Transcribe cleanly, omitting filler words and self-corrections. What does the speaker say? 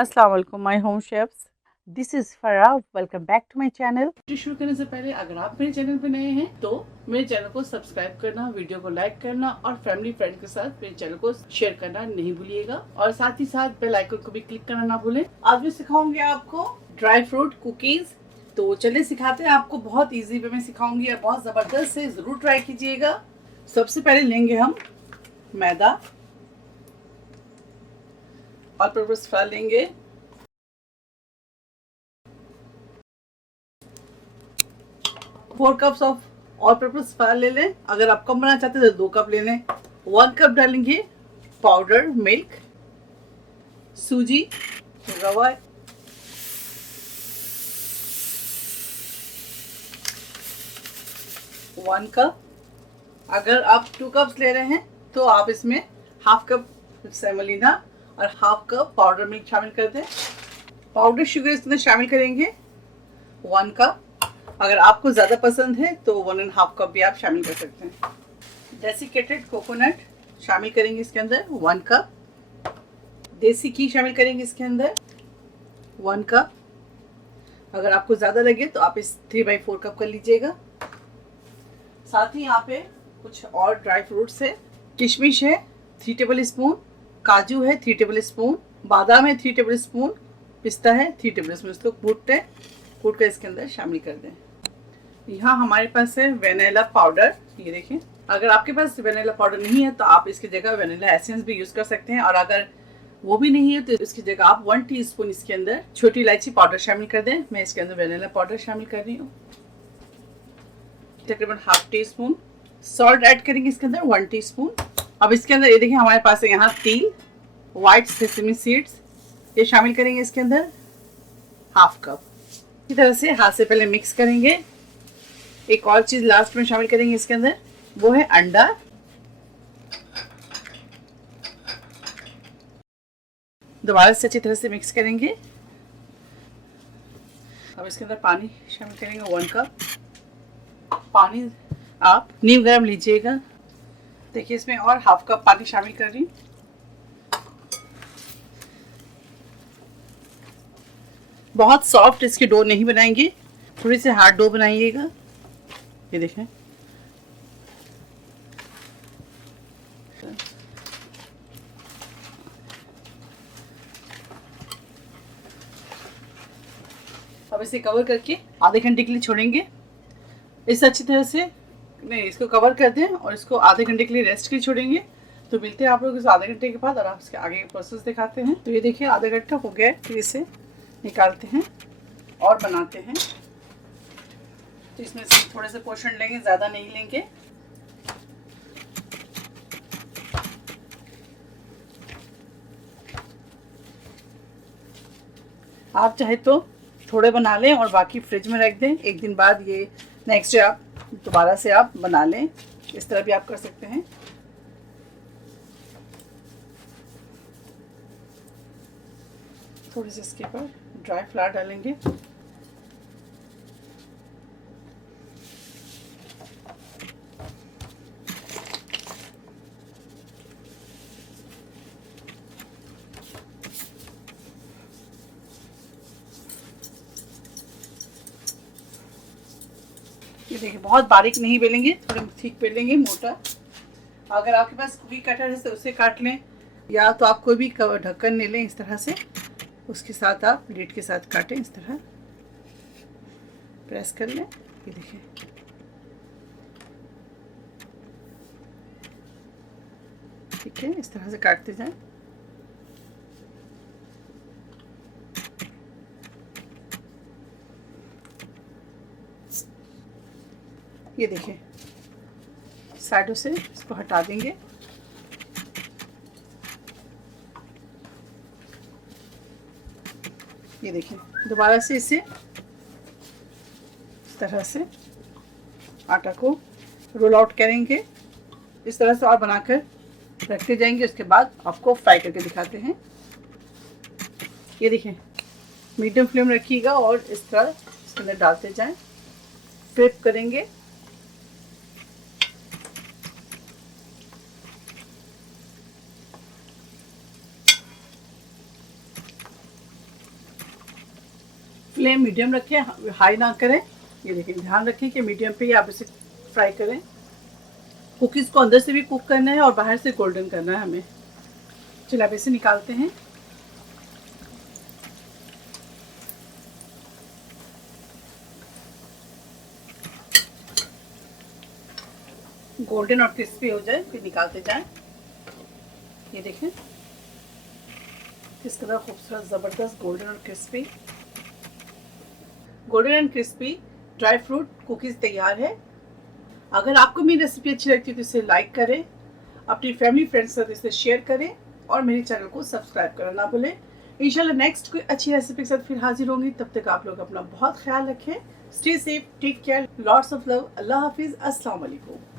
अस्सलाम वालेकुम my home chefs, this is Farah. Welcome back to my channel. शुरू करने से पहले अगर आप मेरे चैनल पे नए हैं तो मेरे चैनल को सब्सक्राइब करना, वीडियो को लाइक करना और फैमिली फ्रेंड के साथ मेरे चैनल को शेयर करना नहीं भूलिएगा और साथ ही साथ बेल आइकन को भी क्लिक करना ना भूलें। आज मैं सिखाऊंगी आपको ड्राई फ्रूट कुकीज। तो चलिए सिखाते हैं आपको, बहुत इजी वे में सिखाऊंगी और बहुत जबरदस्त है, जरूर ट्राई कीजिएगा। सबसे पहले लेंगे हम मैदा और पर्पस फ्लावर लेंगे, 4 cups of all purpose flower ले लें। अगर आप कम बनाना चाहते हैं तो 2 कप ले लें। 1 कप डालेंगे पाउडर मिल्क, सूजी, रवा, 1 कप। अगर आप 2 कप्स ले रहे हैं तो आप इसमें हाफ कप सेमोलिना और हाफ कप पाउडर मिल्क शामिल कर दें। पाउडर शुगर इसमें शामिल करेंगे 1 कप। अगर आपको ज़्यादा पसंद है तो 1.5 कप भी आप शामिल कर सकते हैं। डेसिकेटेड कोकोनट शामिल करेंगे इसके अंदर 1 कप। देसी घी शामिल करेंगे इसके अंदर 1 कप। अगर आपको ज़्यादा लगे तो आप इस 3/4 कप कर लीजिएगा। साथ ही यहाँ पे कुछ और ड्राई फ्रूट्स है। किशमिश है 3 टेबल स्पून, काजू है 3 टेबल स्पून, बादाम है 3 टेबल स्पून, पिस्ता है 3 टेबल स्पून। इसको कूट कर इसके अंदर शामिल कर दें। यहाँ हमारे पास है वेनिला पाउडर, ये देखिए। अगर आपके पास वेनिला पाउडर नहीं है तो आप इसकी जगह वेनिला एसेंस भी यूज़ कर सकते हैं, और अगर वो भी नहीं है तो इसकी जगह आप 1 टीस्पून इसके अंदर छोटी इलायची पाउडर शामिल कर दें। मैं इसके अंदर वेनिला पाउडर शामिल कर रही हूँ। तकरीबन half tea spoon salt add करेंगे इसके अंदर 1 टीस्पून। अब इसके अंदर ये देखिए हमारे पास है यहाँ 3 वाइट सेसमी सीड्स, ये शामिल करेंगे इसके अंदर हाफ कप। इस तरह से हाथ से पहले मिक्स करेंगे। एक और चीज लास्ट में शामिल करेंगे इसके अंदर, वो है अंडा। दोबारा से अच्छी तरह से मिक्स करेंगे। अब इसके अंदर पानी शामिल करेंगे 1 कप। पानी आप नीम गर्म लीजिएगा। देखिए इसमें और हाफ कप पानी शामिल कर रही हूँ। बहुत सॉफ्ट इसकी डो नहीं बनाएंगे, थोड़ी सी हार्ड डो बनाइएगा। ये देखें, अब इसे कवर करके आधे घंटे के लिए छोड़ेंगे। इस अच्छी तरह से नहीं, इसको कवर कर दें और इसको आधे घंटे के लिए रेस्ट के लिए छोड़ेंगे। तो मिलते हैं आप लोग इस आधे घंटे के बाद और आप इसके आगे के प्रोसेस दिखाते हैं। तो ये देखिए आधा घंटा हो गया है, फिर इसे निकालते हैं और बनाते हैं। तो इसमें से थोड़े से पोर्शन लेंगे, ज़्यादा नहीं लेंगे। आप चाहे तो थोड़े बना लें और बाकी फ्रिज में रख दें। एक दिन बाद ये नेक्स्ट डे आप दोबारा से आप बना लें, इस तरह भी आप कर सकते हैं। थोड़ी सी इसके ऊपर ड्राई फ्लावर डालेंगे। ये देखिए बहुत बारीक नहीं बेलेंगे, थोड़े ठीक बेलेंगे, मोटा। अगर आपके पास कुकी कटर है तो उसे काट लें, या तो आप कोई भी ढक्कन ले लें इस तरह से, उसके साथ आप लीड के साथ काटें, इस तरह प्रेस कर लें। ये देखिए ठीक है, इस तरह से काटते जाएं। ये देखिए साइडों से इसको हटा देंगे। ये देखिए दोबारा से इसे इस तरह से आटा को रोल आउट करेंगे। इस तरह से और बनाकर रखते जाएंगे। उसके बाद आपको फ्राई करके दिखाते हैं। ये देखिए मीडियम फ्लेम रखिएगा और इस तरह इसके अंदर डालते जाएं, फ्लिप करेंगे। फ्लेम मीडियम रखें, हाई ना करें। ये देखिए, ध्यान रखें कि मीडियम पे ही आप इसे फ्राई करें। कुकीज़ को अंदर से भी कुक करना है और बाहर से गोल्डन करना है हमें। चलिए अब इसे निकालते हैं। गोल्डन और क्रिस्पी हो जाए फिर निकालते जाएं। ये देखें किस तरह खूबसूरत ज़बरदस्त गोल्डन और crispy, golden and crispy dry fruit cookies तैयार है। अगर आपको मेरी रेसिपी अच्छी लगती है तो इसे लाइक करें, अपनी फैमिली फ्रेंड्स के साथ इसे शेयर करें और मेरे चैनल को सब्सक्राइब करना ना भूलें। इंशाल्लाह नेक्स्ट कोई अच्छी रेसिपी के साथ फिर हाजिर होंगी। तब तक आप लोग अपना बहुत ख्याल रखें। Stay safe, take care, lots of love. अल्लाह हाफिज़, अस्सलाम वालेकुम।